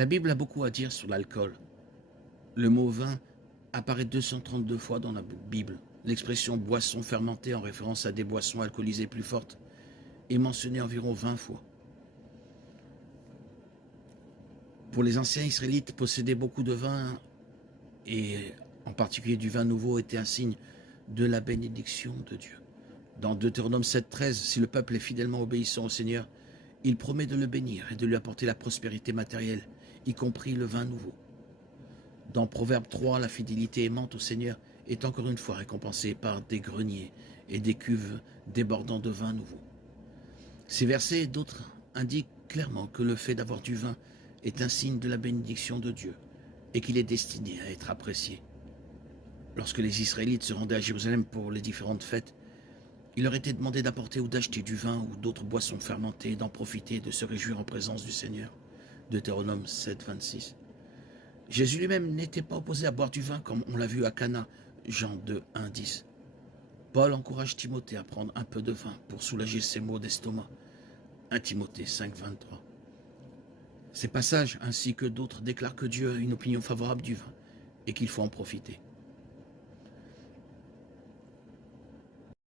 La Bible a beaucoup à dire sur l'alcool. Le mot vin apparaît 232 fois dans la Bible. L'expression boisson fermentée en référence à des boissons alcoolisées plus fortes est mentionnée environ 20 fois. Pour les anciens Israélites, posséder beaucoup de vin, et en particulier du vin nouveau, était un signe de la bénédiction de Dieu. Dans Deutéronome 7,13, si le peuple est fidèlement obéissant au Seigneur, il promet de le bénir et de lui apporter la prospérité matérielle, y compris le vin nouveau. Dans Proverbe 3, la fidélité aimante au Seigneur est encore une fois récompensée par des greniers et des cuves débordant de vin nouveau. Ces versets et d'autres indiquent clairement que le fait d'avoir du vin est un signe de la bénédiction de Dieu et qu'il est destiné à être apprécié. Lorsque les Israélites se rendaient à Jérusalem pour les différentes fêtes, il leur était demandé d'apporter ou d'acheter du vin ou d'autres boissons fermentées, d'en profiter et de se réjouir en présence du Seigneur. Deutéronome 7, 26. Jésus lui-même n'était pas opposé à boire du vin comme on l'a vu à Cana, Jean 2, 1, 10. Paul encourage Timothée à prendre un peu de vin pour soulager ses maux d'estomac, 1 Timothée 5, 23. Ces passages ainsi que d'autres déclarent que Dieu a une opinion favorable du vin et qu'il faut en profiter.